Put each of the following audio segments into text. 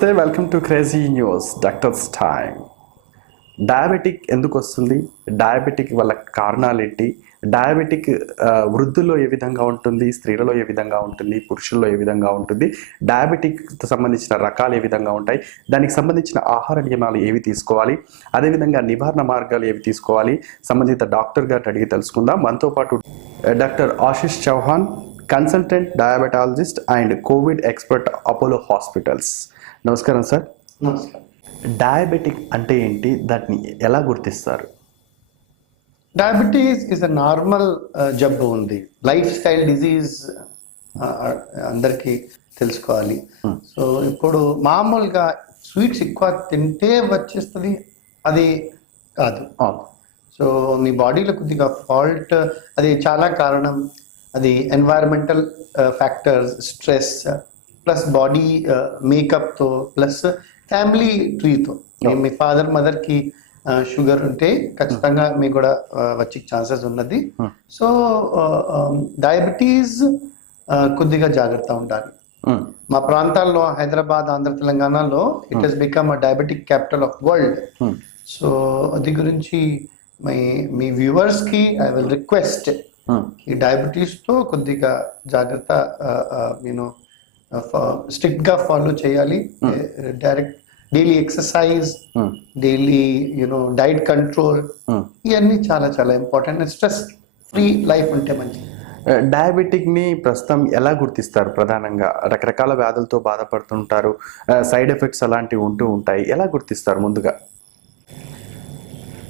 నమస్తే, welcome to crazy news doctors time. Diabetic ఎందుకు వస్తుంది, డయాబెటిక్ వల్ల కారణాలు ఏంటి, డయాబెటిక్ వృద్ధుల్లో ఏ విధంగా ఉంటుంది, స్త్రీలలో ఏ విధంగా ఉంటుంది, పురుషుల్లో ఏ విధంగా ఉంటుంది, డయాబెటిక్ సంబంధించిన రకాలు ఏ విధంగా ఉంటాయి, దానికి సంబంధించిన ఆహార నియమాలు ఏవి తీసుకోవాలి, అదేవిధంగా నివారణ మార్గాలు ఏవి తీసుకోవాలి, సంబంధిత డాక్టర్ గారిని అడిగి తెలుసుకుందాం. మనతో పాటు doctor Ashish Chauhan, consultant diabetologist and COVID expert, Apollo hospitals. నమస్కారం సార్. నమస్కారం. డయాబెటిక్ అంటే ఏంటి, దాన్ని ఎలా గుర్తిస్తారు? డయాబెటీస్ ఇస్ అ నార్మల్ జబ్బు ఉంది, లైఫ్ స్టైల్ డిజీజ్ అందరికీ తెలుసుకోవాలి. సో ఇప్పుడు మామూలుగా స్వీట్స్ ఎక్కువ తింటే వచ్చేస్తుంది అది కాదు. సో మీ బాడీలో కొద్దిగా ఫాల్ట్, అది చాలా కారణం. అది environmental factors, stress, plus body మేకప్తో, ప్లస్ ఫ్యామిలీ ట్రీతో. మీ ఫాదర్ మదర్కి షుగర్ ఉంటే ఖచ్చితంగా మీకు కూడా వచ్చే ఛాన్సెస్ ఉన్నది. సో డయాబెటీస్ కొద్దిగా జాగ్రత్త ఉండాలి. మా ప్రాంతాల్లో హైదరాబాద్, ఆంధ్ర, తెలంగాణలో it has become a diabetic capital of world. So అది గురించి మీ వ్యూవర్స్కి ఐ విల్ రిక్వెస్ట్, ఈ డయాబెటీస్తో కొద్దిగా జాగ్రత్త స్ట్రిక్ట్ గా ఫాలో చేయాలి. Direct daily exercise, daily diet control, ఇవన్నీ చాలా చాలా ఇంపార్టెంట్. స్ట్రెస్ ఫ్రీ లైఫ్ ఉంటే మంచిది. డయాబెటిక్ని ప్రస్తుతం ఎలా గుర్తిస్తారు? ప్రధానంగా రకరకాల వ్యాధులతో బాధపడుతుంటారు, సైడ్ ఎఫెక్ట్స్ అలాంటివి ఉంటూ ఉంటాయి. ఎలా గుర్తిస్తారు ముందుగా?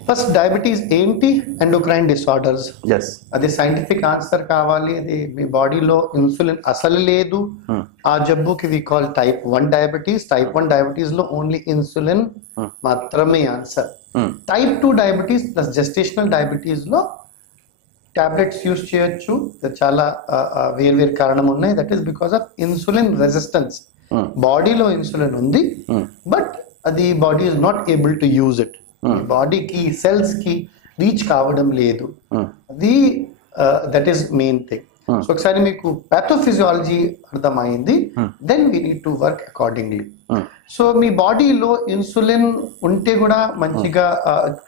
ఫస్ట్ డయాబెటీస్ ఏంటి? Endocrine disorders. Yes. అది సైంటిఫిక్ ఆన్సర్ కావాలి. అది మీ బాడీలో ఇన్సులిన్ అసలు లేదు, ఆ జబ్బుకి we call type 1 diabetes. Type 1 diabetes లో ఓన్లీ ఇన్సులిన్ మాత్రమే answer. Type 2 diabetes plus gestational diabetes లో టాబ్లెట్స్ యూస్ చేయొచ్చు. చాలా వేరు కారణం ఉన్నాయి. That is because of insulin resistance. బాడీలో ఇన్సులిన్ ఉంది, బట్ అది body is not able to use it. బాడీకి సెల్స్ కి రీచ్ కావడం లేదు. అది that is main thing. So ఒకసారి మీకు పాథోఫిజియాలజీ అర్థమైంది, then we need to work accordingly. So మీ బాడీలో ఇన్సులిన్ ఉంటే కూడా మంచిగా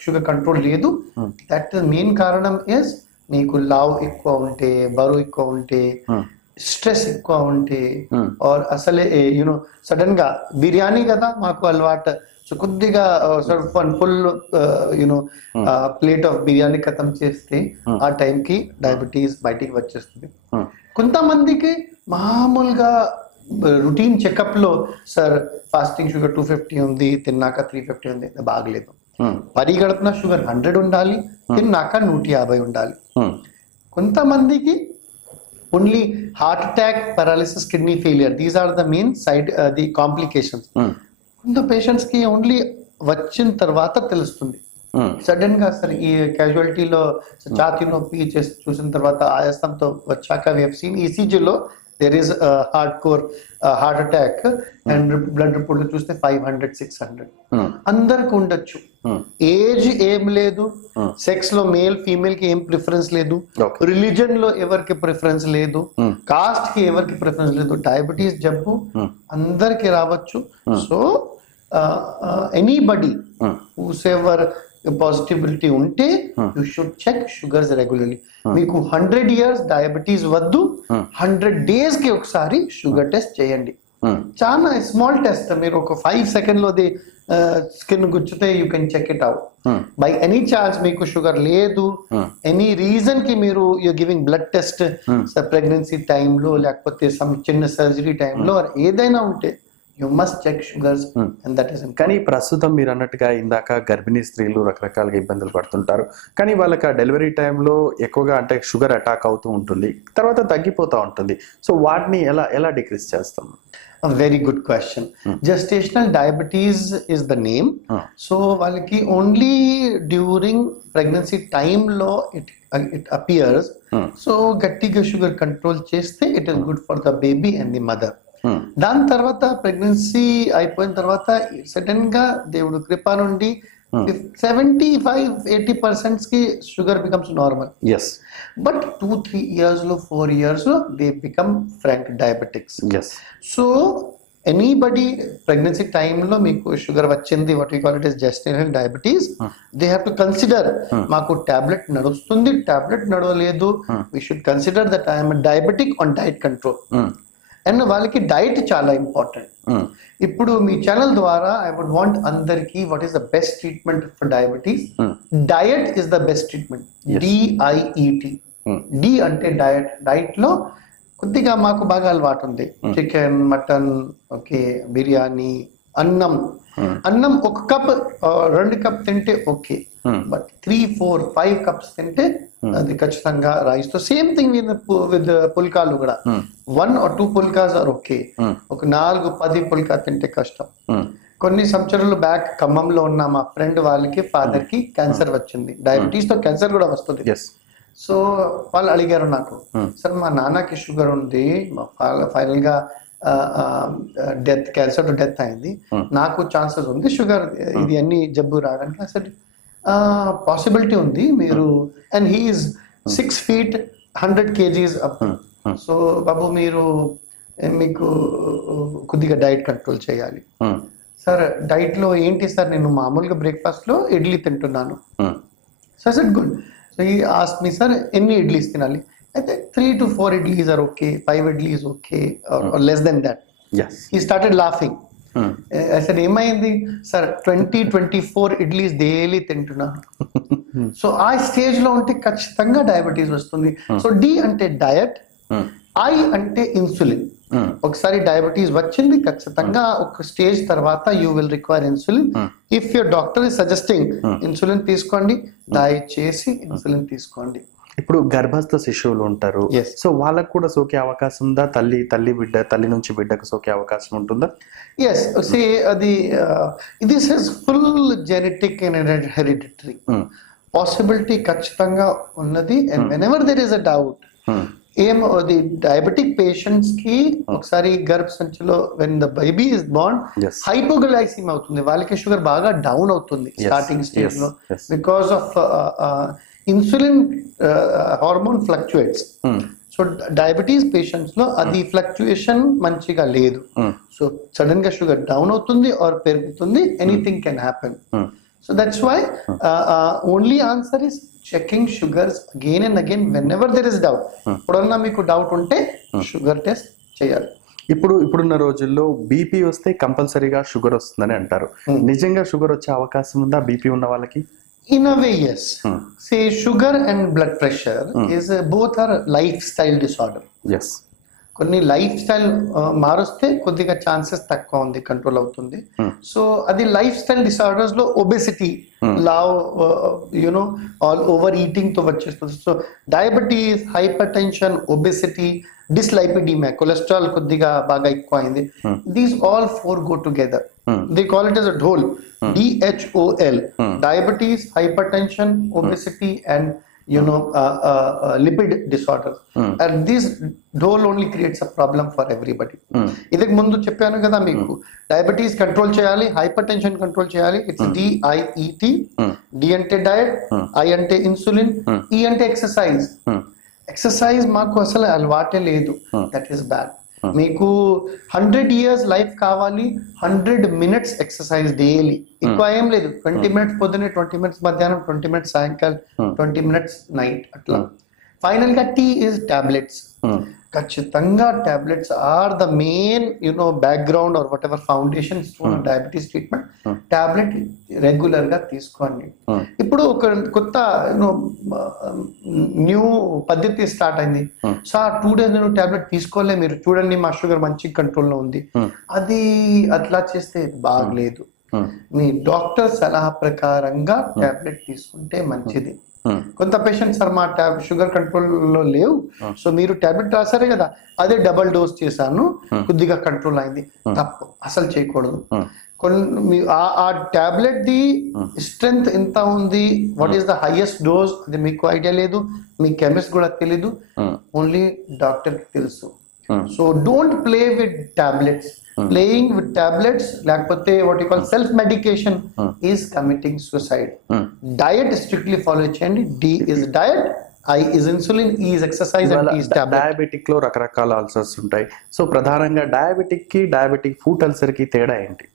షుగర్ కంట్రోల్ లేదు. దట్ మెయిన్ కారణం ఇస్ మీకు లావ్ ఎక్కువ ఉంటే, బరువు ఎక్కువ ఉంటే, స్ట్రెస్ ఎక్కువ ఉంటే, ఆర్ అసలే సడన్ గా బిర్యానీ కదా మాకు అలవాటు, సో కొద్దిగా ఫుల్ ప్లేట్ ఆఫ్ బిర్యానీ ఖతం చేస్తే ఆ టైంకి డయాబెటీస్ బయటికి వచ్చేస్తుంది. కొంతమందికి మామూలుగా రొటీన్ చెకప్ లో సార్ ఫాస్టింగ్ షుగర్ 250 ఉంది, తిన్నాక 350 ఉంది, బాగలేదు. పరిగడుపున షుగర్ 100 ఉండాలి, తిన్నాక 150 ఉండాలి. కొంతమందికి only heart attack, paralysis, kidney failure, these are the main side the complications. కొంత పేషెంట్స్ కి ఓన్లీ వచ్చిన తర్వాత తెలుస్తుంది. సడన్ గా సార్ ఈ క్యాజువాలిటీలో ఛాతీ నొప్పి చూసిన తర్వాత ఆయాసంతో వచ్చాక వి హావ్ సీన్ ఈసీజీలో there is hard core heart attack and blood report చూస్తే 500, 600 అందరికి ఉండొచ్చు. ఏజ్ ఏం లేదు, సెక్స్ లో మేల్ ఫీమేల్ కి ఏం ప్రిఫరెన్స్ లేదు, రిలీజన్ లో ఎవరికి ప్రిఫరెన్స్ లేదు, కాస్ట్ కి ఎవరికి ప్రిఫరెన్స్ లేదు. డయాబెటీస్ జబ్బు అందరికి రావచ్చు. సో ఎనీబడి హూసెవర్ పాజిటివిటీ ఉంటే you should check sugars regularly. మీకు 100 years డయాబెటీస్ వద్దు, 100 days కి ఒకసారి షుగర్ టెస్ట్ చేయండి. చాలా స్మాల్ టెస్ట్, మీరు ఒక 5 seconds లోది స్కిన్ గుచ్చితే you can check it out. By any chance మీకు షుగర్ లేదు, ఎనీ రీజన్ కి మీరు you giving blood test pregnancy టైంలో, లేకపోతే సమ్ చిన్న సర్జరీ టైంలో, ఏదైనా ఉంటే you must check sugars and that is. కానీ ప్రస్తుతం మీరు అన్నట్టుగా ఇందాక గర్భిణీ స్త్రీలు రకరకాలుగా ఇబ్బందులు పడుతుంటారు, కానీ వాళ్ళకి ఆ డెలివరీ టైంలో ఎక్కువగా అంటే షుగర్ అటాక్ అవుతూ ఉంటుంది, తర్వాత తగ్గిపోతూ ఉంటుంది. సో వాటిని ఎలా డిక్రీజ్ చేస్తాం? Very good question. Gestational diabetes is the name. So వాళ్ళకి ఓన్లీ డ్యూరింగ్ ప్రెగ్నెన్సీ టైంలో ఇట్ అపియర్స్. సో గట్టిగా షుగర్ కంట్రోల్ చేస్తే it is good for the baby and the mother. దాని తర్వాత ప్రెగ్నెన్సీ అయిపోయిన తర్వాత సడన్ గా దేవుడు కృప నుండి 75-80% కి sugar becomes normal. Yes. But 2-3 years లో 4 years లో they become frank diabetics. Yes. So anybody pregnancy టైంలో మీకు షుగర్ వచ్చింది, what you call it is gestational diabetes, they have to consider మాకు టాబ్లెట్ నడుస్తుంది, టాబ్లెట్ నడవలేదు, we should consider that I'm diabetic on diet control. And వాళ్ళకి diet చాలా important. ఇప్పుడు మీ ఛానల్ ద్వారా ఐ వుడ్ వాంట్ అందరికి what is the best treatment for diabetes. Diet is the best treatment. DIET. D అంటే diet. Diet లో కొద్దిగా మాకు బాగా అలవాటు ఉంది. చికెన్, మటన్, ఓకే, బిర్యానీ, అన్నం. అన్నం 1 కప్ 2 కప్ తింటే ఓకే, బట్ 3, 4, 5 కప్స్ తింటే అది ఖచ్చితంగా రైస్ తో సేమ్ థింగ్ విత్ పుల్కాలు కూడా 1 or 2 పుల్కాస్ ఆర్ ఓకే. ఒక 4-10 పుల్కా తింటే కష్టం. కొన్ని సంవత్సరాలు బ్యాక్ ఖమ్మంలో ఉన్న మా ఫ్రెండ్ వాళ్ళకి ఫాదర్ కి క్యాన్సర్ వచ్చింది. డయాబెటీస్ తో క్యాన్సర్ కూడా వస్తుంది. సో వాళ్ళు అడిగారు నాకు, సార్ మా నాన్నకి షుగర్ ఉంది, ఫైనల్ గా డెత్, క్యాన్సర్ టు డెత్ అయింది, నాకు ఛాన్సెస్ ఉంది షుగర్ ఇది అన్ని జబ్బు రావడానికి. అసలు పాసిబిలిటీ ఉంది మీరు, and he is 6 feet 100 kgs up. So బాబు మీరు మీకు కొద్దిగా డైట్ కంట్రోల్ చేయాలి. సార్ డైట్ లో ఏంటి సార్, నేను మామూలుగా బ్రేక్ఫాస్ట్ లో ఇడ్లీ తింటున్నాను. So said good. సో ఈ ఆస్క్ మీ, సార్ ఎన్ని ఇడ్లీస్ తినాలి? అయితే 3 to 4 idlis are okay, 5 idlis okay, or less than that. Yes. He started laughing. I said, ఏమైంది సార్? 20-24 idlis డైలీ తింటున్నాను. సో ఆ స్టేజ్ లో ఉంటే ఖచ్చితంగా డయాబెటీస్ వస్తుంది. సో డి అంటే డయట్, ఐ అంటే ఇన్సులిన్. ఒకసారి డయాబెటీస్ వచ్చింది ఖచ్చితంగా ఒక స్టేజ్ తర్వాత you will require insulin. If your doctor is suggesting insulin తీసుకోండి, దయచేసి ఇన్సులిన్ తీసుకోండి. ఇప్పుడు గర్భస్థ శిశువులు ఉంటారు, సో వాళ్ళకు కూడా సోకే అవకాశం ఉందా? తల్లి నుంచి బిడ్డకు సోకే అవకాశం ఉంటుందా? ఎస్, అది this is full genetic and hereditary possibility ఖచ్చితంగా ఉన్నది. And whenever there is a doubt, అది డయాబెటిక్ పేషెంట్స్ కి ఒకసారి గర్భ సంచిలో when the baby is born hypoglycaemic అవుతుంది, వాళ్ళకి షుగర్ బాగా డౌన్ అవుతుంది స్టార్టింగ్ స్టేజ్ లో, because of insulin hormone fluctuates. So diabetes patients లో అది ఫ్లక్చుయేషన్ మంచిగా లేదు. సో సడన్ గా షుగర్ డౌన్ అవుతుంది ఆర్ పెరుగుతుంది, anything can happen. So that's why only answer is checking sugars again and again when ever there is doubt. ఇప్పుడన్నా మీకు doubt ఉంటే షుగర్ టెస్ట్ చేయాలి. ఇప్పుడున్న రోజుల్లో బీపీ వస్తే కంపల్సరీగా షుగర్ వస్తుందని అంటారు. నిజంగా షుగర్ వచ్చే అవకాశం ఉందా బీపీ ఉన్న వాళ్ళకి? In a way, yes. Say sugar and blood pressure is both are lifestyle disorder. Yes. కొన్ని లైఫ్ స్టైల్ మారుస్తే కొద్దిగా ఛాన్సెస్ తక్కువ ఉంది, కంట్రోల్ అవుతుంది. సో అది లైఫ్ స్టైల్ డిసార్డర్స్ లో ఒబెసిటీ, లావ్, యునో ఆల్ ఓవర్ ఈటింగ్ తో వచ్చేస్తుంది. So diabetes, hypertension, obesity, dyslipidaemia, cholesterol కొద్దిగా బాగా ఎక్కువ అయింది, these all 4 go together. They call it as a DHOL, DHOL, diabetes, hypertension, obesity, and lipid disorders. And this DHOL only creates a problem for everybody. ఇదకి ముందు చెప్పాను కదా మీకు, diabetes control చేయాలి, hyper tension control చేయాలి. It's DIET. D అంటే diet, I అంటే insulin, ఈ అంటే ఎక్సర్సైజ్. ఎక్సర్సైజ్ మాకు అసలు అలవాటే లేదు, దట్ ఈస్ బ్యాడ్. మీకు 100 years లైఫ్ కావాలి, 100 minutes ఎక్సర్సైజ్ డైలీ. ఎక్కువ ఏం లేదు, 20 minutes పొద్దున్నే, 20 minutes మధ్యాహ్నం, 20 minutes సాయంకాలం, 20 minutes నైట్, అట్లా. ఫైనల్ గా టీ ఇస్ టాబ్లెట్స్. ఖచ్చితంగా tablets are the main background or whatever foundation diabetes treatment. Tablet regular గా తీసుకోండి. ఇప్పుడు ఒక కొత్త న్యూ పద్ధతి స్టార్ట్ అయింది. సార్ 2 days నేను టాబ్లెట్ తీసుకోలే, మీరు చూడండి మా షుగర్ మంచి కంట్రోల్లో ఉంది. అది అట్లా చేస్తే బాగలేదు. మీ డాక్టర్ సలహా ప్రకారంగా టాబ్లెట్ తీసుకుంటే మంచిది. కొంత పేషెంట్ సార్ మా షుగర్ కంట్రోల్ లో లేవు, సో మీరు టాబ్లెట్ రాశారే కదా, అదే డబల్ డోస్ చేశాను, కొద్దిగా కంట్రోల్ అయింది. తప్పు, అసలు చేయకూడదు. ఆ టాబ్లెట్ ది స్ట్రెంగ్త్ ఎంత ఉంది, what is the highest dose, అది మీకు ఐడియా లేదు, మీ కెమిస్ట్ కూడా తెలీదు, ఓన్లీ డాక్టర్ కి తెలుసు. So don't play with tablets. Playing with tablets లేకపోతే what you call self medication is committing suicide. Diet strictly follow చేయండి. D is diet, I is insulin, E is exercise, and T is tablet. Diabetic లో రకరకాల ulcers ఉంటాయి. So ప్రధానంగా diabetic కి diabetic foot ulcer కి తేడా ఏంటి?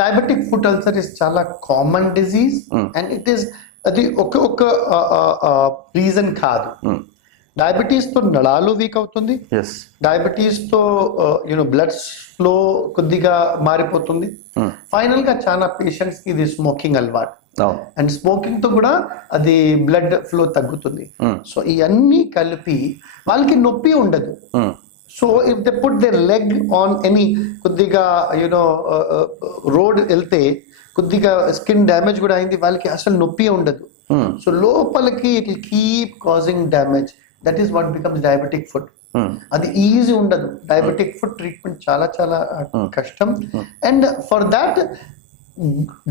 Diabetic foot ulcer is చాలా common disease and it is అది ఒక రీజన్ కాదు. డయాబెటీస్ తో నళాలు వీక్ అవుతుంది, ఎస్, డయాబెటీస్ తో బ్లడ్ ఫ్లో కొద్దిగా మారిపోతుంది. ఫైనల్ గా చాలా పేషెంట్స్ కి ఇది స్మోకింగ్ అలవాటు, అండ్ స్మోకింగ్ తో కూడా అది బ్లడ్ ఫ్లో తగ్గుతుంది. సో ఇవన్నీ కలిపి వాళ్ళకి నొప్పి ఉండదు. So if they put they leg on any కొద్దిగా రోడ్ వెళ్తే కొద్దిగా స్కిన్ డ్యామేజ్ కూడా అయింది, వాళ్ళకి అసలు నొప్పి ఉండదు. సో లోపలికి it will keep causing damage. That is what becomes diabetic foot. అది ఈజీ ఉండదు. డయాబెటిక్ ఫుట్ ట్రీట్మెంట్ చాలా చాలా కష్టం. And for that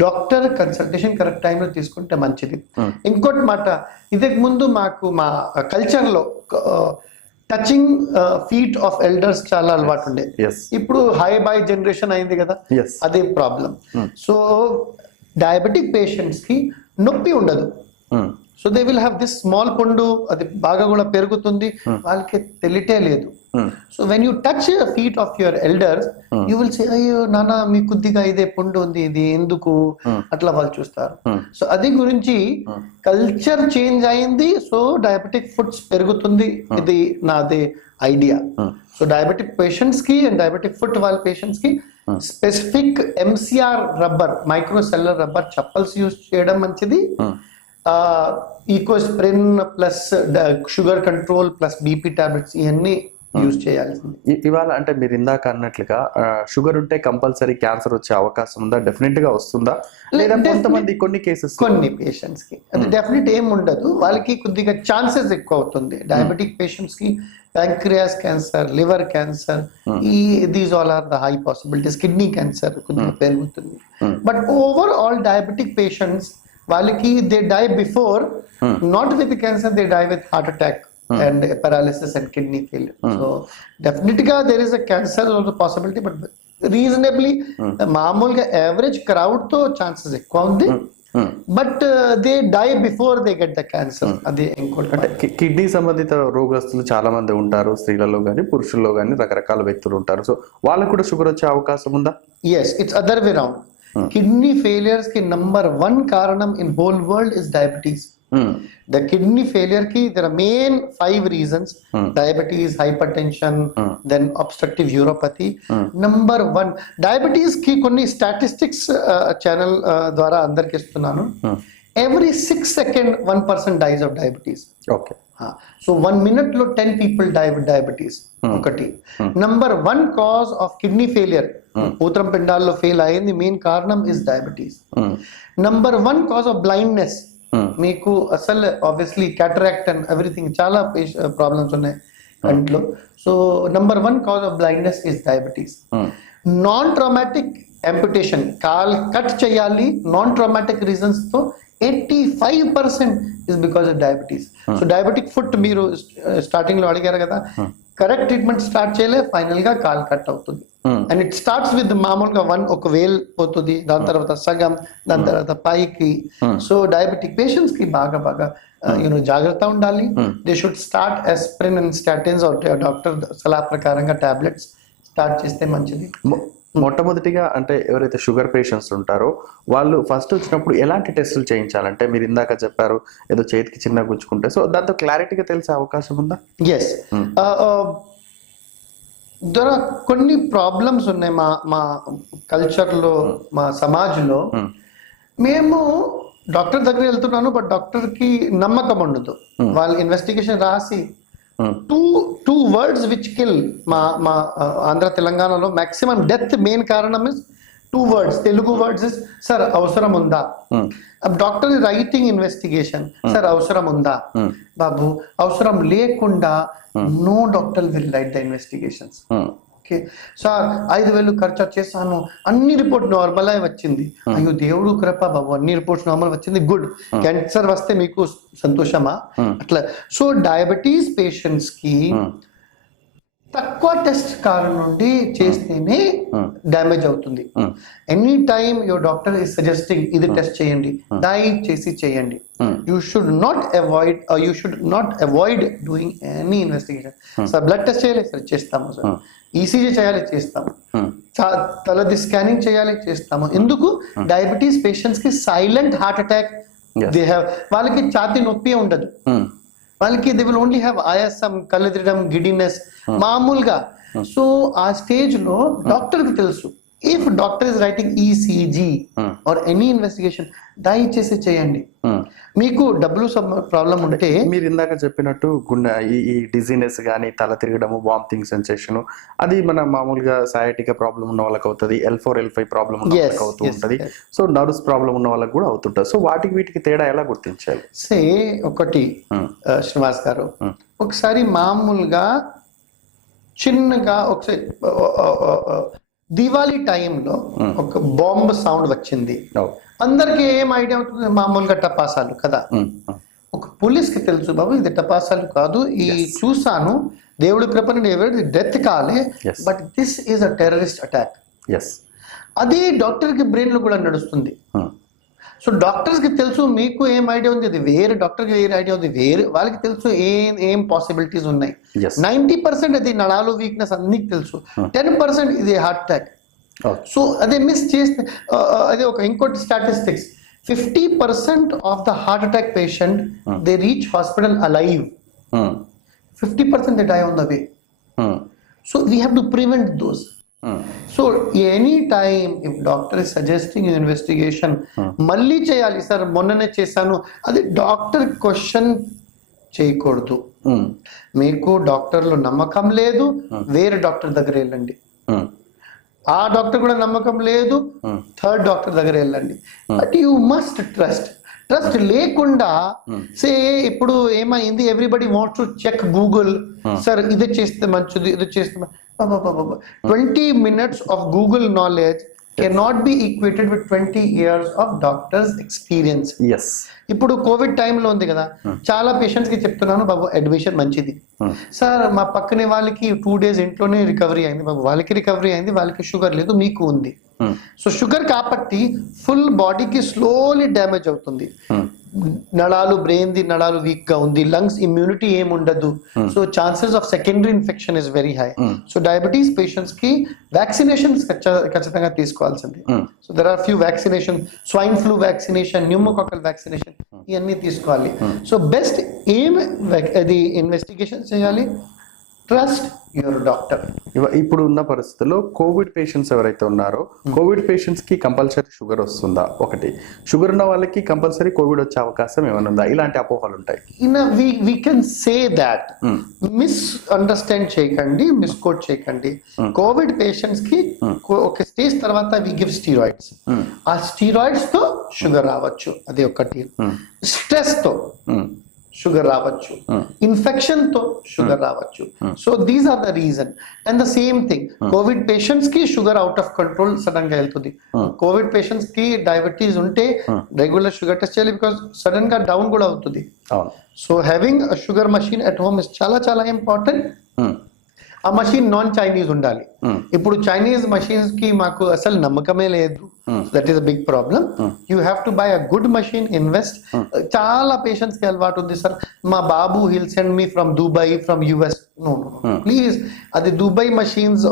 doctor consultation correct టైంలో తీసుకుంటే మంచిది. ఇంకోటి మాట, ఇదకు ముందు మాకు మా కల్చర్లో టచింగ్ ఫీట్ ఆఫ్ ఎల్డర్స్ చాలా అలవాటు ఉండే. ఇప్పుడు హై బై జనరేషన్ అయింది కదా, అదే ప్రాబ్లం. సో డయాబెటిక్ పేషెంట్స్ కి నొప్పి ఉండదు. So they will have this small పుండు, అది బాగా కూడా పెరుగుతుంది, వాళ్ళకి తెలియటే లేదు. So when you touch feet of your elders you will say, అయ్యో నాన్న మీ కొద్దిగా ఇదే పుండు ఉంది, ఇది ఎందుకు అట్లా వాళ్ళు చూస్తారు. సో అది గురించి కల్చర్ చేంజ్ అయింది. సో డయాబెటిక్ ఫుట్స్ పెరుగుతుంది, ఇది నాదే ఐడియా. సో డయాబెటిక్ పేషెంట్స్ కి అండ్ డయాబెటిక్ ఫుట్ వాళ్ళ పేషెంట్స్ కి specific MCR rubber, microcellular rubber chappals use చేయడం మంచిది. Ecosprin plus sugar control plus BP tablets ఇవన్నీ యూజ్ చేయాల్సింది. ఇవాళ అంటే మీరు ఇందాక అన్నట్లుగా షుగర్ ఉంటే కంపల్సరీ క్యాన్సర్ వచ్చే అవకాశం ఉందా? డెఫినెట్ గా వస్తుందా? లేదా కొంతమంది కొన్ని కేసెస్ కొన్ని పేషెంట్స్ కి అది డెఫినెట్ ఏం ఉండదు, వాళ్ళకి కొద్దిగా ఛాన్సెస్ ఎక్కువ అవుతుంది. డయాబెటిక్ పేషెంట్స్ కి pancreas cancer, liver cancer, these all are the high possibilities. Kidney cancer కొద్దిగా పెరుగుతుంది. But overall diabetic patients వాళ్ళకి they die before, not with cancer, they die with heart attack and paralysis and kidney failure. So definitely there is a cancer or the possibility, but reasonably మామూలుగా average crowd తో chances ఎక్కువ ఉంది. But they die before they get the cancer. అది ఇంకోటి. అంటే kidney సంబంధిత రోగస్తులు చాలా మంది ఉంటారు, స్త్రీలలో కానీ పురుషుల్లో కానీ రకరకాల వ్యక్తులు ఉంటారు. సో వాళ్ళకు కూడా షుగర్ వచ్చే అవకాశం ఉందా? Yes, it's other way round. Kidney failures కి నంబర్ 1 కారణం in whole world is diabetes. The kidney failure ki there are main 5 reasons: diabetes, hypertension, then obstructive uropathy. Number 1, diabetes ki konni statistics channel dwara andarki istunanu. Every 6 seconds 1 person dies of diabetes. Okay. So 1 minute lo 10 people die with diabetes. Okati. Number 1 cause of kidney failure, Utram Pindallo fail ayindi, main karanam is diabetes. Number 1 cause of blindness. మీకు అసలు obviously cataract and everything చాలా problems ఉన్నాయి కంట్లో. So number 1 cause of blindness is diabetes. Non traumatic amputation, కాల్ cut చేయాలి, non traumatic reasons తో 85% is because of diabetes. So diabetic foot మీరు starting లో అడిగారు కదా, కరెక్ట్ ట్రీట్మెంట్ స్టార్ట్ చేయలే, ఫైనల్ గా కాల్ కట్ అవుతుంది. అండ్ ఇట్ స్టార్ట్స్ విత్ మామూలుగా ఒక వేల్ పోతుంది, దాని తర్వాత సగం, దాని తర్వాత పైకి. సో డయాబెటిక్ పేషెంట్స్ కి బాగా జాగ్రత్త ఉండాలి. They should start aspirin and statins doctor సలహా ప్రకారంగా టాబ్లెట్స్ స్టార్ట్ చేస్తే మంచిది. మొట్టమొదటిగా అంటే ఎవరైతే షుగర్ పేషెంట్స్ ఉంటారో వాళ్ళు ఫస్ట్ వచ్చినప్పుడు ఎలాంటి టెస్టులు చేయించాలంటే, మీరు ఇందాక చెప్పారు ఏదో చేతికి చిన్న గుచ్చుకుంటే, సో దాంతో క్లారిటీగా తెలిసే అవకాశం ఉందా? ఎస్, కొన్ని ప్రాబ్లమ్స్ ఉన్నాయి మా కల్చర్లో, మా సమాజంలో. మేము డాక్టర్ దగ్గర వెళ్తున్నాను, బట్ డాక్టర్ కి నమ్మకం ఉండదు. వాళ్ళు ఇన్వెస్టిగేషన్ రాసి టూ వర్డ్స్ విచ్ కిల్ మా ఆంధ్ర తెలంగాణలో మాక్సిమం డెత్ మెయిన్ కారణం is 2 words. Telugu words is sir అవసరం ఉందా, డాక్టర్ రైటింగ్ ఇన్వెస్టిగేషన్, సార్ అవసరం ఉందా, బాబు అవసరం లేకుండా no doctor will write the investigations. Okay sir 5,000 ఖర్చు చేశాను, అన్ని రిపోర్ట్ నార్మల్ అయి వచ్చింది, అయ్యో దేవుడు కృప బాబు అన్ని రిపోర్ట్స్ నార్మల్ వచ్చింది, గుడ్. క్యాన్సర్ వస్తే మీకు సంతోషమా? అట్లా. సో డయాబెటీస్ పేషెంట్స్ కి తక్కువ టెస్ట్ కారణం నుండి చేస్తేనే డ్యామేజ్ అవుతుంది. Any time your doctor is suggesting ఇది టెస్ట్ చేయండి, దయచేసి చేయండి. You should not avoid doing any investigation. Sir blood test చేయాలి, సార్ చేస్తాము. సార్ ఈసీజీ చేయాలి, చేస్తాము. తలది స్కానింగ్ చేయాలి, చేస్తాము. ఎందుకు? డయాబెటీస్ పేషెంట్స్ కి silent heart attack they have. వాళ్ళకి ఛాతీ నొప్పి ఉండదు, వాళ్ళకి దే విల్ ఓన్లీ హ్యావ్ ఆయాసం, కళ్ళు తిరగడం, గిడినెస్ మామూలుగా. సో ఆ స్టేజ్ లో డాక్టర్ కి తెలుసు. If doctor is writing ECG or any investigation, దయచేసి చేయండి. మీకు డబ్బులు ప్రాబ్లం ఉంటే, మీరు ఇందాక చెప్పినట్టు గుండె ఈ డిజీనెస్ కానీ, తల తిరగడము, వామిటింగ్ సెన్సేషన్, అది మన మామూలుగా సయాటికా ప్రాబ్లం ఉన్న వాళ్ళకి అవుతుంది, L4 L5 ప్రాబ్లం ఉన్న వాళ్ళకి అవుతూ ఉంటుంది. సో నర్వ్స్ ప్రాబ్లం ఉన్న వాళ్ళకి కూడా అవుతుంటుంది. సో వీటికి తేడా ఎలా గుర్తించాలి? సే ఒకటి శ్రీనివాస్ గారు, ఒకసారి మామూలుగా చిన్నగా ఒకసారి దివాళీ టైంలో ఒక బాంబ్ సౌండ్ వచ్చింది. అందరికి ఏం ఐడియా అవుతుంది? మామూలుగా టపాసాలు కదా. ఒక పోలీస్ కి తెలుసు, బాబు ఇది టపాసాలు కాదు, ఈ చూసాను, దేవుడి కృపను ఎవరి డెత్ కాలే, but this is a terrorist attack. అది డాక్టర్ కి బ్రెయిన్ లో కూడా నడుస్తుంది. సో డాక్టర్స్ కి తెలుసు, మీకు ఏం ఐడియా ఉంది, అది వేరే డాక్టర్ కి వేరే ఐడియా ఉంది, వేరే వాళ్ళకి తెలుసు ఏం పాసిబిలిటీస్ ఉన్నాయి. 90% అది నడాలు వీక్నెస్ అన్నికి తెలుసు, 10% ఇది హార్ట్ అటాక్. సో అదే మిస్ చేస్తే అదే ఒక ఇంకోటి statistics, 50% of the heart attack patient they reach hospital alive, 50% they die on the way. So we have to prevent those. So any time if doctor is suggesting investigation, మళ్ళీ చేయాలి sir మొన్ననే చేశాను, అది doctor question చేయకూడదు. మీకు డాక్టర్లో నమ్మకం లేదు, వేరే డాక్టర్ దగ్గర వెళ్ళండి. ఆ డాక్టర్ కూడా నమ్మకం లేదు, థర్డ్ డాక్టర్ దగ్గర వెళ్ళండి. బట్ యూ మస్ట్ ట్రస్ట్ లేకుండా సే ఇప్పుడు ఏమైంది, everybody wants to check Google, sir ఇది చేస్తే మంచిది, ఇది చేస్తే 20 minutes of Google knowledge cannot be equated with 20 years of doctor's experience. ఇప్పుడు కోవిడ్ టైంలో ఉంది కదా, చాలా పేషెంట్స్ కి చెప్తున్నాను, బాబు అడ్మిషన్ మంచిది సార్, మా పక్కనే వాళ్ళకి 2 days ఇంట్లోనే రికవరీ అయింది, బాబు వాళ్ళకి రికవరీ అయింది, వాళ్ళకి షుగర్ లేదు, మీకు ఉంది. సో షుగర్ కాబట్టి ఫుల్ బాడీకి స్లోలీ డ్యామేజ్ అవుతుంది. నళాలు, బ్రెయిన్ ది నళాలు వీక్ గా ఉంది, లంగ్స్ ఇమ్యూనిటీ ఏముండదు. So chances of secondary infection is very high. So diabetes patients కి వ్యాక్సినేషన్స్ ఖచ్చితంగా తీసుకోవాల్సింది. So there are few vaccination, swine flu vaccination, pneumococcal vaccination, ఇవన్నీ తీసుకోవాలి. సో బెస్ట్ ఏం అది ఇన్వెస్టిగేషన్ చేయాలి, ట్రస్ట్ యువర్ డాక్టర్. ఇప్పుడు ఉన్న పరిస్థితుల్లో కోవిడ్ పేషెంట్స్ ఎవరైతే ఉన్నారో, కోవిడ్ పేషెంట్స్ కి కంపల్సరీ షుగర్ వస్తుందా? ఒకటి, షుగర్ ఉన్న వాళ్ళకి కంపల్సరీ కోవిడ్ వచ్చే అవకాశం ఏమైనా ఉందా? ఇలాంటి అపోహలు ఉంటాయి. we can say that misunderstand చేయకండి, మిస్కోట్ చేయకండి. కోవిడ్ పేషెంట్స్ కి ఒక స్టేజ్ తర్వాత వి గివ్ స్టీరాయిడ్స్. ఆ స్టీరాయిడ్స్ తో షుగర్ రావచ్చు, అది ఒకటి. స్ట్రెస్ తో షుగర్ రావచ్చు, ఇన్ఫెక్షన్ తో షుగర్ రావచ్చు. So these are the reason. And the same thing, Covid patients కి sugar out of control sudden గా వెళ్తుంది. కోవిడ్ పేషెంట్స్ కి డయాబెటీస్ ఉంటే రెగ్యులర్ షుగర్ టెస్ట్ చేయాలి, బికాస్ సడన్ గా డౌన్ కూడా అవుతుంది. So having a sugar machine at home is చాలా చాలా ఇంపార్టెంట్. ఆ మషీన్ నాన్ చైనీస్ ఉండాలి. ఇప్పుడు చైనీస్ మషీన్స్ కి మాకు అసలు నమ్మకమే లేదు. That is a big problem. You have to buy a good machine, invest. చాలా పేషెంట్స్ కి అలవాటు ఉంది, సార్ మా బాబు he'll send me from Dubai, from US. No please, అది Dubai machines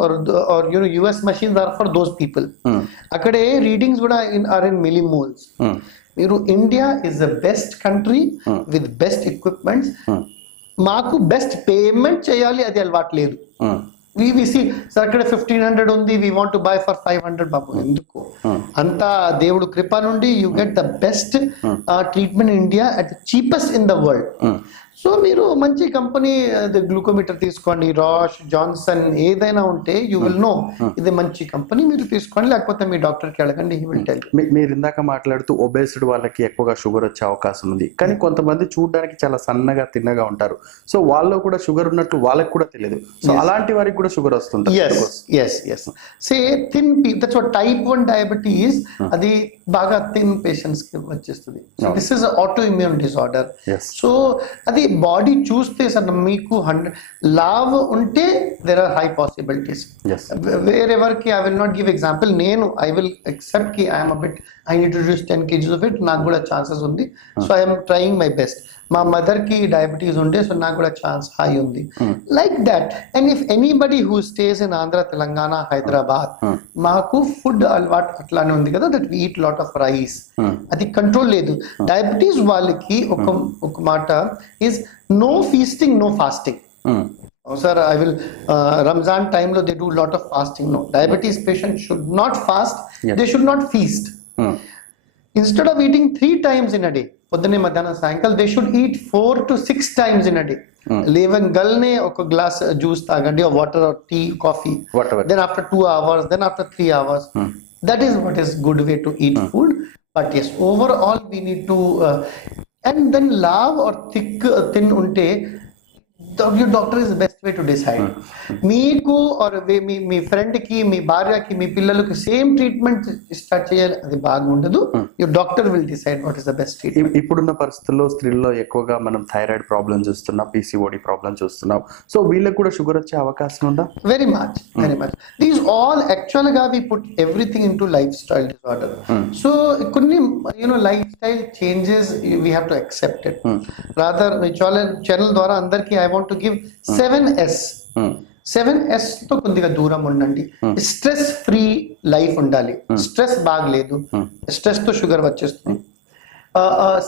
or US machines are for those people. అక్కడే readings కూడా are in millimoles. మీరు India is the best country with best equipments. మాకు best payment చేయాలి, అది అలవాటు లేదు. విసి సార్ అక్కడ 1500 ఉంది, we want to buy for 500. బాబు ఎందుకు? అంతా దేవుడు కృప నుండి you get the best treatment in India at the cheapest in the world. So మీరు మంచి కంపెనీ గ్లూకోమీటర్ తీసుకోండి, రాష్, జాన్సన్, ఏదైనా ఉంటే యూ విల్ నో ఇది మంచి కంపెనీ, మీరు తీసుకోండి. లేకపోతే మీ డాక్టర్ కి అడగండి, హీ విల్ టెల్. మీరు ఇందాక మాట్లాడుతూ ఒబేస్డ్ వాళ్ళకి ఎక్కువగా షుగర్ వచ్చే అవకాశం ఉంది, కానీ కొంతమంది చూడడానికి చాలా సన్నగా తిన్నగా ఉంటారు. సో వాళ్ళు కూడా షుగర్ ఉన్నట్టు వాళ్ళకి కూడా తెలియదు. సో అలాంటి వారికి కూడా షుగర్ వస్తుంది. Yes. Say thin people, that's what type 1 diabetes. అది బాగా థిన్ పేషెంట్స్ కి వచ్చేస్తుంది. This is auto immune disorder. Yes. So అది బాడీ చూస్తే సార్ మీకు 100 లావ్ ఉంటే there are high possibilities. Yes. వేరెవరికి I will not give example, నేను ఐ విల్ ఎక్సెప్ట్ కి I'm a bit I need to reduce 10 kgs of it, నాకు కూడా ఛాన్సెస్ ఉంది. So I'm trying my best. మా మదర్ కి డయాబెటీస్ ఉండే, so నాకు కూడా ఛాన్స్ హై ఉంది. Like that. And if anybody who stays in Andhra, Telangana, Hyderabad, మాకు ఫుడ్ అలవాటు అట్లానే ఉంది కదా, that we eat lot of rice, అది కంట్రోల్ లేదు. డయాబెటీస్ వాళ్ళకి ఒక మాట is no feasting, no fasting. Sir I will Ramzan టైంలో they do lot of fasting. No, diabetes patient should not fast, they should not feast. Instead of eating 3 times in a day, పొద్దున్నే మధ్యాహ్నం సాయంకాలం, they should eat 4 to 6 times in a day. లేవగానే ఒక glass juice తాగండి, or water or tea, coffee. Whatever. Then after 2 hours, then after 3 hours. That is what is good way to eat food. But yes, overall we need to and then lav or thick thin unte, your doctor is the best way to decide. మీకు or me friend కి, మీ భార్యకి, మీ పిల్లలకి same treatment start చేయాలి, అది బాగుండదు. Your doctor will decide what is the best treatment. ఇప్పుడున్న పరిస్థితుల్లో స్త్రీల్లో ఎక్కువగా మనం థైరాయిడ్ ప్రాబ్లం చూస్తున్నాం, పీసీఓడి ప్రాబ్లం చూస్తున్నాం. సో వీళ్ళకి కూడా షుగర్ వచ్చే అవకాశం ఉందా? Very much. These all actual గా we put everything into lifestyle disorder. So కొన్ని lifestyle changes we have to accept it. Rather మీ ఛానల్ ద్వారా అందరికి I want to give 7S. 7S తో కొద్దిగా దూరం ఉండండి. స్ట్రెస్ ఫ్రీ లైఫ్ ఉండాలి. స్ట్రెస్ బాగలేదు, స్ట్రెస్ తో షుగర్ వచ్చేస్తుంది.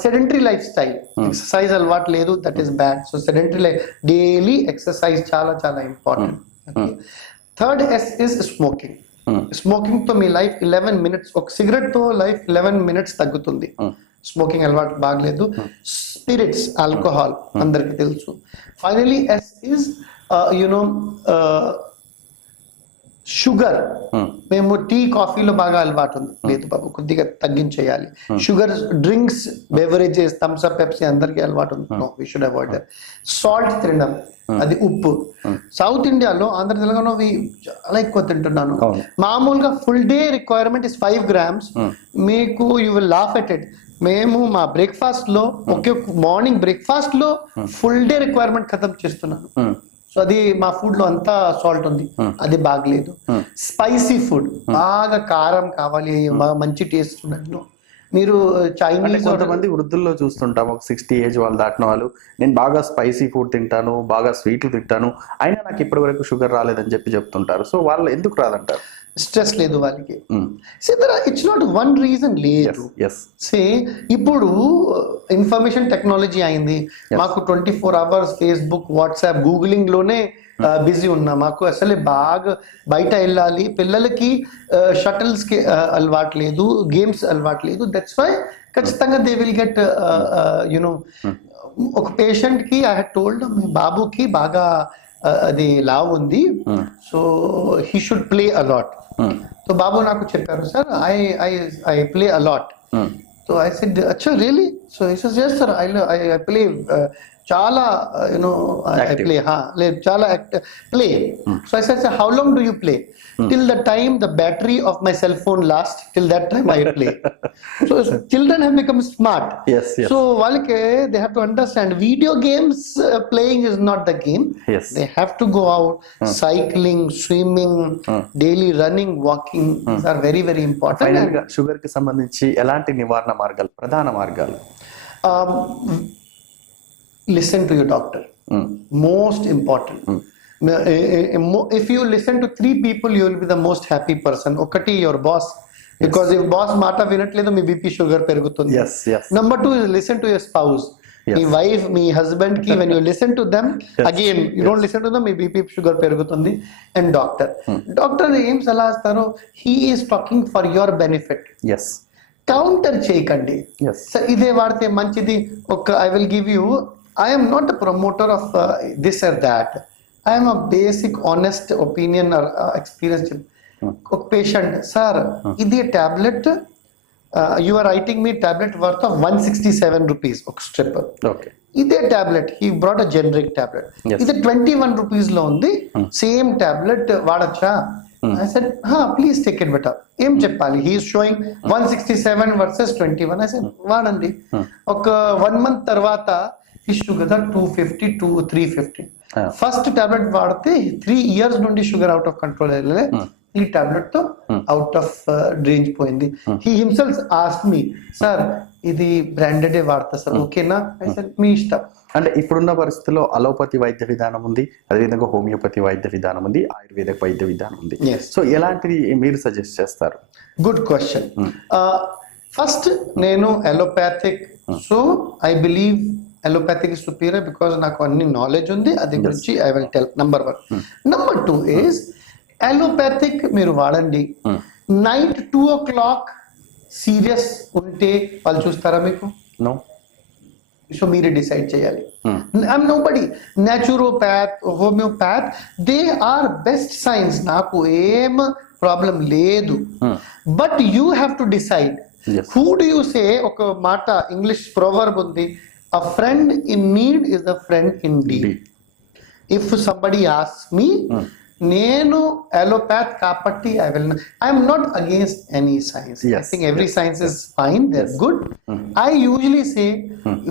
సెడెంటరీ లైఫ్ స్టైల్, ఎక్సర్సైజ్ అలవాటు లేదు, that is bad. So sedentary life, daily exercise చాలా చాలా important. Third S is smoking. Smoking తో మీ లైఫ్ 11 minutes, ఒక సిగరెట్ తో లైఫ్ 11 minutes తగ్గుతుంది. స్మోకింగ్ అలవాటు బాగలేదు. స్పిరిట్స్, ఆల్కహాల్ అందరికి తెలుసు. Finally S is sugar. మేము టీ, కాఫీలో బాగా అలవాటు ఉంది, లేదు బాబు కొద్దిగా తగ్గించేయాలి. Sugar drinks, beverages, Thums Up, Pepsi అందరికి అలవాటు ఉంది. No, we should avoid that. Salt తినడం, అది ఉప్పు. సౌత్ ఇండియాలో, ఆంధ్ర తెలంగాణ చాలా ఎక్కువ తింటున్నాను. మామూలుగా full day requirement is 5 grams. మీకు you will laugh at it. మేము మా బ్రేక్ఫాస్ట్ లో, ఒకే మార్నింగ్ బ్రేక్ఫాస్ట్ లో ఫుల్ డే రిక్వైర్మెంట్ ఖతం చేస్తున్నాను. సో అది మా ఫుడ్ లో అంతా సాల్ట్ ఉంది, అది బాగలేదు. స్పైసీ ఫుడ్, బాగా కారం కావాలి, మంచి టేస్ట్ ఉన్నట్టు. మీరు చైనీస్, కొంతమంది వృద్ధుల్లో చూస్తుంటాం, ఒక 60 ఏజ్ వాళ్ళు దాటిన వాళ్ళు, నేను బాగా స్పైసీ ఫుడ్ తింటాను, బాగా స్వీట్లు తింటాను, అయినా నాకు ఇప్పటి వరకు షుగర్ రాలేదని చెప్తుంటారు. సో వాళ్ళు ఎందుకు రాదంటారు? స్ట్రెస్ లేదు వాళ్ళకి. ఇట్స్ నాట్ వన్ రీజన్ లేదు. ఇప్పుడు ఇన్ఫర్మేషన్ టెక్నాలజీ అయింది, మాకు 24 hours ఫేస్బుక్, వాట్సాప్, గూగులింగ్ లోనే బిజీ ఉన్నా. మాకు అసలే బాగా బయట వెళ్ళాలి, పిల్లలకి షటిల్స్ కి అలవాటు లేదు, గేమ్స్ అలవాటు లేదు. దట్స్ వై ఖచ్చితంగా దే విల్ గెట్ ఒక పేషెంట్ కి ఐ హ్యాడ్ టోల్డ్, మీ బాబుకి బాగా అది లావ్ ఉంది, so he should play a lot. So బాబు నాకు చెప్పారు, sir I play a lot. So I said, అచ్చా really? So he said, yes sir, I play చాలా I play, లేదు చాలా play. So I said, how long do you play? Till the time the battery of my cell phone lasts, till that time I play. So children have become smart. Yes. So వాళ్ళకి they have to understand video games playing is not the game. Yes. They have to go out, cycling, swimming, daily running, walking. These are very very important. Final గా sugar కి సంబంధించి ఎలాంటి నివారణ మార్గాలు, ప్రధాన మార్గాలు? Listen to your doctor. Most important. If you listen to 3 people, you will be the most happy person. Okati, your boss. Because if boss mata vinatledu, me BP sugar పెరుగుతుంది. Yes. Number 2 is listen to your spouse. Me wife, me husband కి, when you listen to them, again you don't listen to them, me BP sugar పెరుగుతుంది. And doctor ఏం సలహా ఇస్తారో, he is talking for your benefit. Yes. Counter చేయకండి. Sir ఇదే వాడితే మంచిది. I will give you, I am not a promoter of this or that. I am a basic honest opinion or experience. ఒక patient, sir ఇది tablet, you are writing me tablet worth of 167 rupees ఒక strip. ఇదే tablet, he brought a generic tablet, ఇది 21 rupees లో ఉంది, same tablet వాడచ్చా? I said, please take it better. Em cheppali. He is showing 167 versus 21. I said, vaadandi. Oka 1 month tarvata his sugar 250 to 350. First tablet vaadte 3 years nundi sugar out of control ayile. ఈ tablet తో out of range పోయింది. He himself asked me, sir ఇది branded వాడతా sir, ఓకేనా? మీ ఇష్టం. అంటే ఇప్పుడున్న పరిస్థితుల్లో అలోపతి వైద్య విధానం ఉంది, అదేవిధంగా హోమియోపతి వైద్య విధానం ఉంది, ఆయుర్వేద వైద్య విధానం ఉంది. సో ఎలాంటిది మీరు సజెస్ట్ చేస్తారు? Good question. ఫస్ట్ నేను allopathic, so I believe allopathic is superior because నాకు అన్ని నాలెడ్జ్ ఉంది, అది గురించి I will tell. Number 1. Number 2 is allopathic మీరు వాడండి, నైట్ 2 o'clock సీరియస్ ఉంటే వాళ్ళు చూస్తారా మీకు? నో. సో మీరే డిసైడ్ చేయాలి. I'm nobody. Naturopath, homeopath, they are best science, నాకు ఏం ప్రాబ్లం లేదు. But you have to decide who do you say. ఒక మాట ఇంగ్లీష్ ప్రోవర్బ్ ఉంది, a friend in need is a friend in deed. If somebody asks me, నేను allopath కాబట్టి I'm not against any science. I think every science is fine, they are good. I usually say,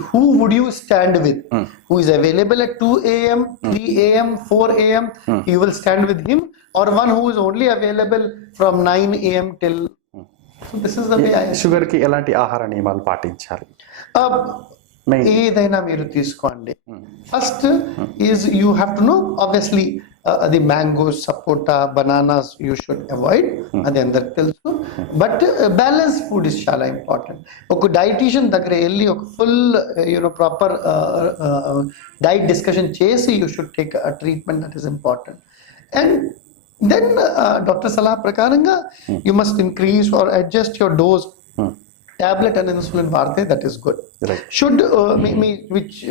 who would you stand with? Who is available at 2 a.m., 3 a.m., 4 a.m., you will stand with him, or one who is only available from 9 a.m. till. So this is the way I. Sugar కి ఎలాంటి ఆహార నియమాలు పాటించాలి? ఏదైనా మీరు తీసుకోండి. First is you have to know, obviously అది mangoes, sapota, bananas you should avoid, అది అందరికి తెలుసు. బట్ బ్యాలెన్స్ ఫుడ్ ఇస్ చాలా ఇంపార్టెంట్. ఒక డైటీషియన్ దగ్గర వెళ్ళి ఒక ఫుల్ ప్రాపర్ డైట్ డిస్కషన్ చేసి you should take a treatment, that is important. And then doctor సలహా ప్రకారంగా you must increase or adjust your dose. Tablet and insulin వాడితే that is good. Should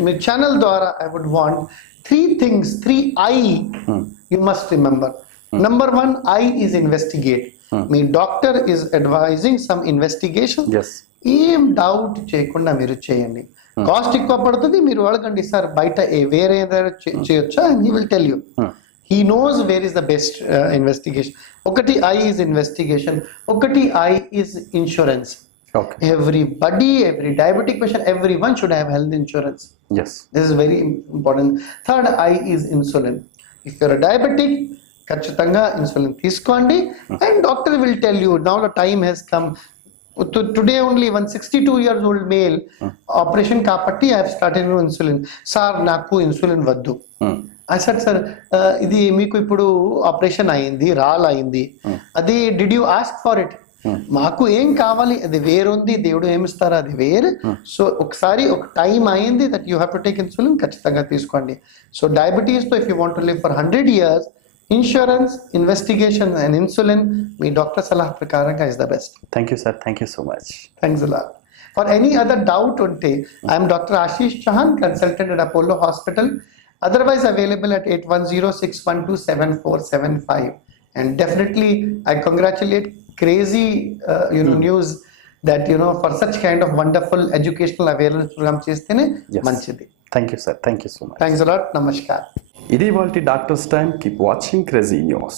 me channel ద్వారా I would want 3 things, 3 I you must remember. Number 1, I is investigate. Me doctor is advising some investigation. ఏం doubt చేయకుండా మీరు చేయండి. Cost ఎక్కువ పడుతుంది, మీరు అడగండి, సార్ బయట వేరే ఏదైనా చేయొచ్చా, and he will tell you. He knows where is the best investigation. ఒకటి I is investigation, ఒకటి I is insurance. Okay. Everybody, every diabetic patient, everyone should have health insurance. Yes. This is very important. Third I is insulin. If you're a diabetic, ఖచ్చితంగా insulin తీసుకోండి, and doctor will tell you now the time has come. Today only 162 years old male, operation కాబట్టి I have started insulin. Sir నాకు insulin వద్దు. I said, sir, ఇది మీకు ఇప్పుడు operation అయింది, అయింది, అది did you ask for it? మాకు ఏం కావాలి, అది వేరుంది, దేవుడు ఏమిస్తారో అది వేరు. సో ఒకసారి ఒక టైం అయింది that you have to take insulin, ఖచ్చితంగా తీసుకోండి. సో డయాబెటీస్ తో if you want to live for 100 years, insurance, investigation and insulin మీ డాక్టర్ సలహా ప్రకారంగా is the best. Thank you sir, thank you so much. Thanks a lot. For any other doubt ఉంటే I'm doctor Ashish Chauhan, consultant at Apollo Hospital. Otherwise available at 8106127475. And definitely I congratulate crazy news that for such kind of wonderful educational awareness program chestene manchidi. Thank you sir, thank you so much. Thanks a lot. Namaskar. Idi ivalti Doctor's Time. Keep watching Crazy News.